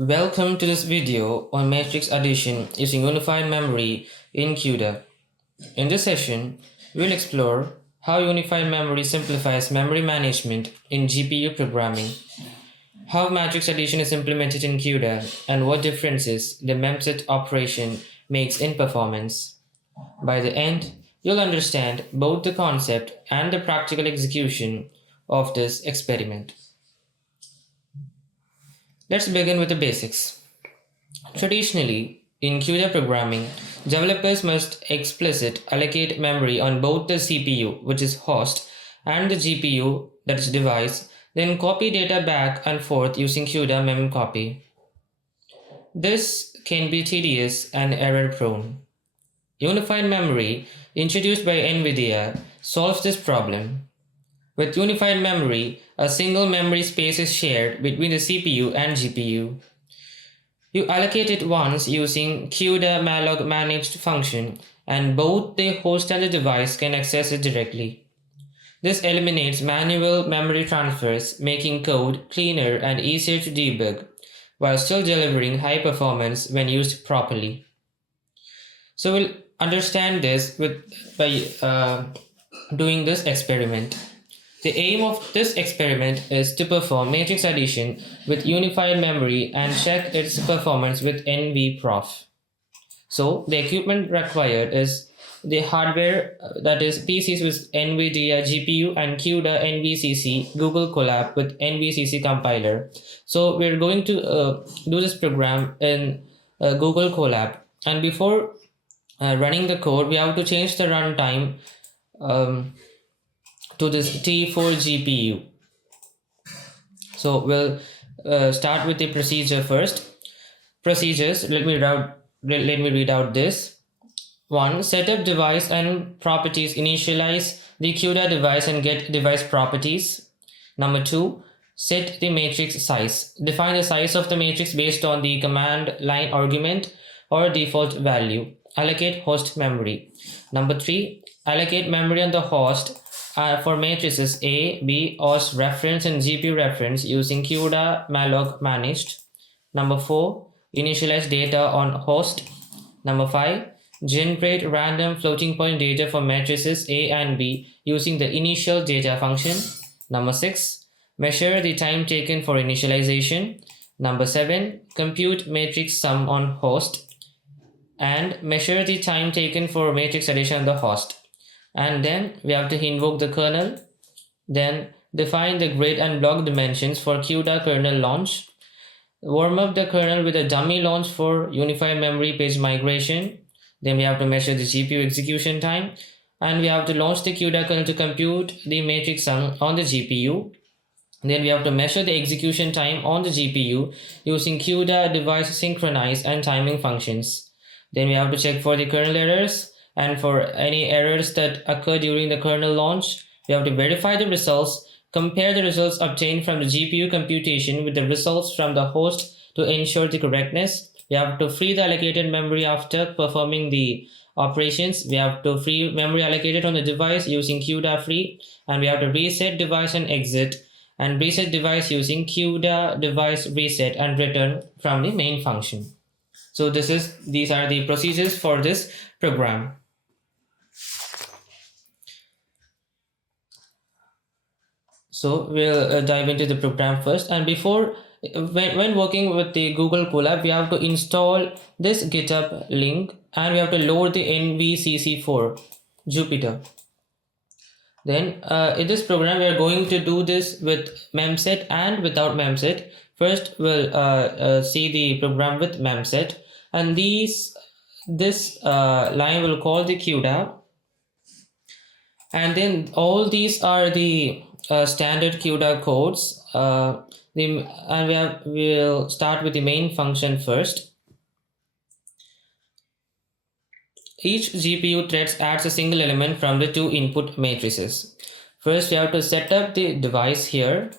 Welcome to this video on matrix addition using unified memory in CUDA. In this session, we'll explore how unified memory simplifies memory management in GPU programming, how matrix addition is implemented in CUDA, and what differences the MemSet operation makes in performance. By the end, you'll understand both the concept and the practical execution of this experiment. Let's begin with the basics. Traditionally, in CUDA programming, developers must explicit allocate memory on both the CPU, which is host, and the GPU, that is device, then copy data back and forth using CUDA memcopy. This can be tedious and error prone. Unified memory, introduced by NVIDIA, solves this problem. With unified memory, a single memory space is shared between the CPU and GPU. You allocate it once using CUDA malloc managed function, and both the host and the device can access it directly. This eliminates manual memory transfers, making code cleaner and easier to debug, while still delivering high performance when used properly. So we'll understand this by doing this experiment. The aim of this experiment is to perform matrix addition with unified memory and check its performance with NVProf. So the equipment required is the hardware, that is PCs with NVIDIA GPU and CUDA NVCC Google Colab with NVCC compiler. So we're going to do this program in Google Colab, and before running the code, we have to change the runtime to this T4 GPU. So we'll start with the procedure first. Procedures, let me read out this. 1. Set up device and properties. Initialize the CUDA device and get device properties. Number 2. Set the matrix size. Define the size of the matrix based on the command line argument or default value. Allocate host memory. Number 3. Allocate memory on the host for matrices A, B, OS reference and GPU reference using CUDA malloc managed. Number 4. Initialize data on host. Number 5. Generate random floating point data for matrices A and B using the initial data function. Number 6. Measure the time taken for initialization. Number 7. Compute matrix sum on host and measure the time taken for matrix addition on the host. And then we have to invoke the kernel, then define the grid and block dimensions for CUDA kernel launch, warm up the kernel with a dummy launch for unified memory page migration, then we have to measure the GPU execution time, and we have to launch the CUDA kernel to compute the matrix sum on the GPU. Then we have to measure the execution time on the GPU using CUDA device synchronize and timing functions. Then we have to check for the kernel errors, and for any errors that occur during the kernel launch, we have to verify the results, compare the results obtained from the GPU computation with the results from the host to ensure the correctness. We have to free the allocated memory after performing the operations. We have to free memory allocated on the device using CUDA free, and we have to reset device and exit, and reset device using CUDA device reset and return from the main function. So these are the procedures for this program. So we'll dive into the program first, and before when working with the Google Colab, we have to install this GitHub link and we have to load the NVCC for Jupyter. Then in this program we are going to do this with MemSet and without MemSet. First we'll see the program with MemSet, and this line will call the CUDA, and then all these are the standard CUDA codes. We'll start with the main function first. Each GPU thread adds a single element from the two input matrices. First we have to set up the device here,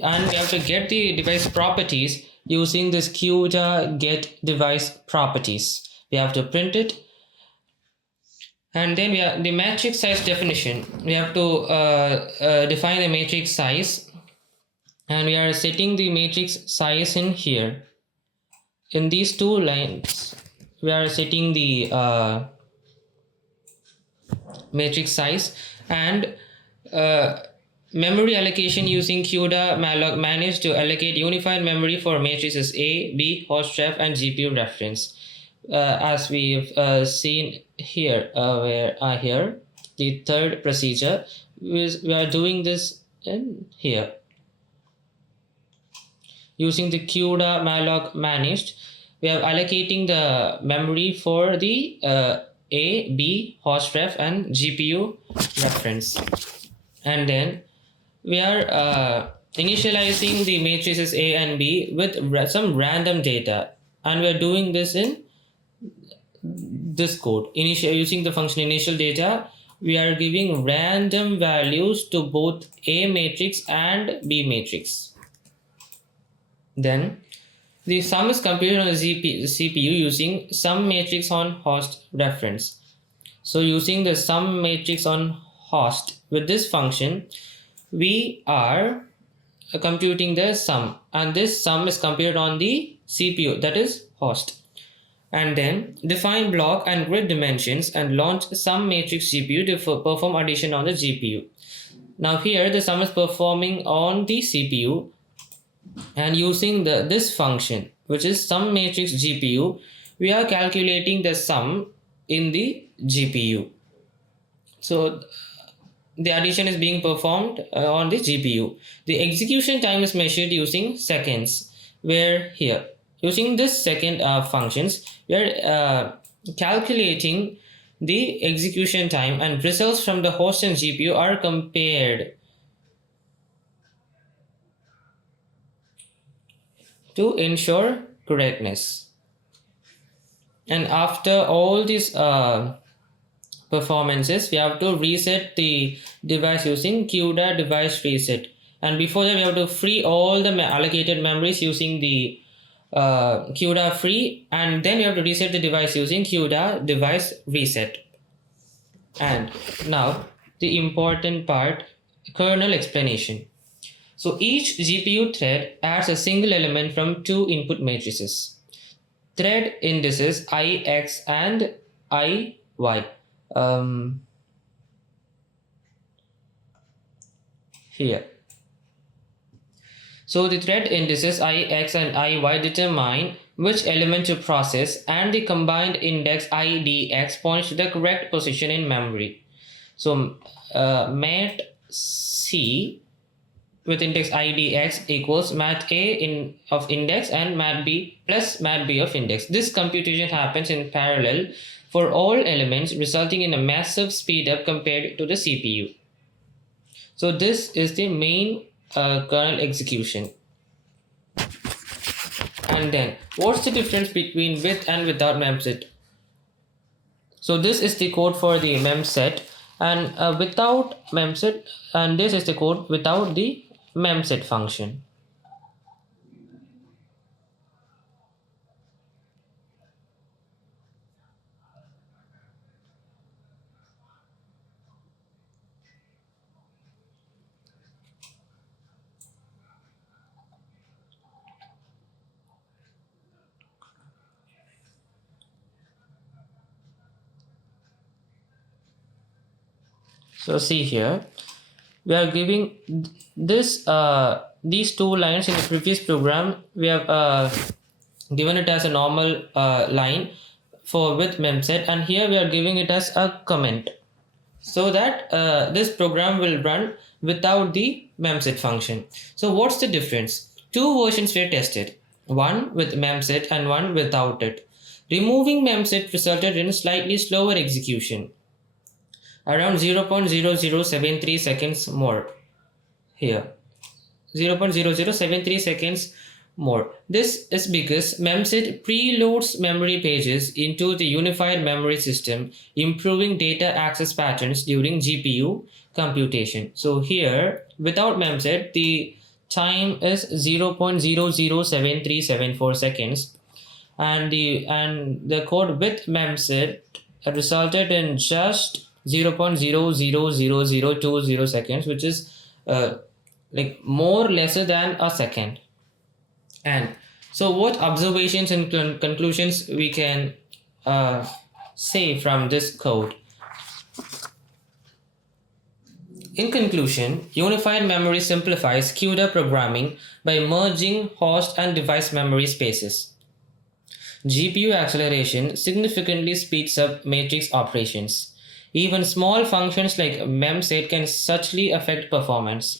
and we have to get the device properties using this CUDA get device properties. We have to print it, and then we have the matrix size definition. We have to define the matrix size, and we are setting the matrix size in here. in these two lines we are setting the matrix size, and memory allocation using CUDA malloc managed to allocate unified memory for matrices A, B, host ref, and GPU reference. As we've seen here, here the third procedure is we are doing this in here using the CUDA malloc managed. We are allocating the memory for the A, B, host ref, and GPU reference, and then we are initializing the matrices A and B with some random data, and we are doing this in this code. Using the function initial data, we are giving random values to both A matrix and B matrix. Then the sum is computed on the CPU using sum matrix on host reference. So using the sum matrix on host with this function, we are computing the sum, and this sum is computed on the CPU, that is host. And then define block and grid dimensions and launch sum matrix GPU to perform addition on the GPU. Now here the sum is performing on the CPU, and using this function, which is sum matrix GPU, we are calculating the sum in the GPU. So the addition is being performed on the GPU. The execution time is measured using seconds, where here using this second functions, we are calculating the execution time, and results from the host and GPU are compared to ensure correctness. And after all these performances, we have to reset the device using CUDA device reset, and before that we have to free all the allocated memories using the CUDA free, and then you have to reset the device using CUDA device reset. And now the important part, kernel explanation. So each GPU thread adds a single element from two input matrices. Thread indices IX and IY. Here. So the thread indices IX and IY determine which element to process, and the combined index IDX points to the correct position in memory. So mat C with index IDX equals mat A of index and mat B plus mat B of index. This computation happens in parallel for all elements, resulting in a massive speed up compared to the CPU. So this is the main kernel execution. And then what's the difference between with and without MemSet? So this is the code for the MemSet, and without MemSet, and this is the code without the MemSet function. So see here, we are giving this these two lines in the previous program. We have given it as a normal line for with MemSet, and here we are giving it as a comment, so that this program will run without the MemSet function. So what's the difference? Two versions were tested, one with MemSet and one without it. Removing MemSet resulted in slightly slower execution, around 0.0073 seconds more. Here 0.0073 seconds more. This is because MemSet preloads memory pages into the unified memory system, improving data access patterns during GPU computation. So here without MemSet, the time is 0.007374 seconds, and the code with MemSet resulted in just 0.000020 seconds, which is like more lesser than a second. And So what observations and conclusions we can uh, say from this code? In conclusion, unified memory simplifies CUDA programming by merging host and device memory spaces. GPU acceleration significantly speeds up matrix operations. Even small functions like MemSet can subtly affect performance.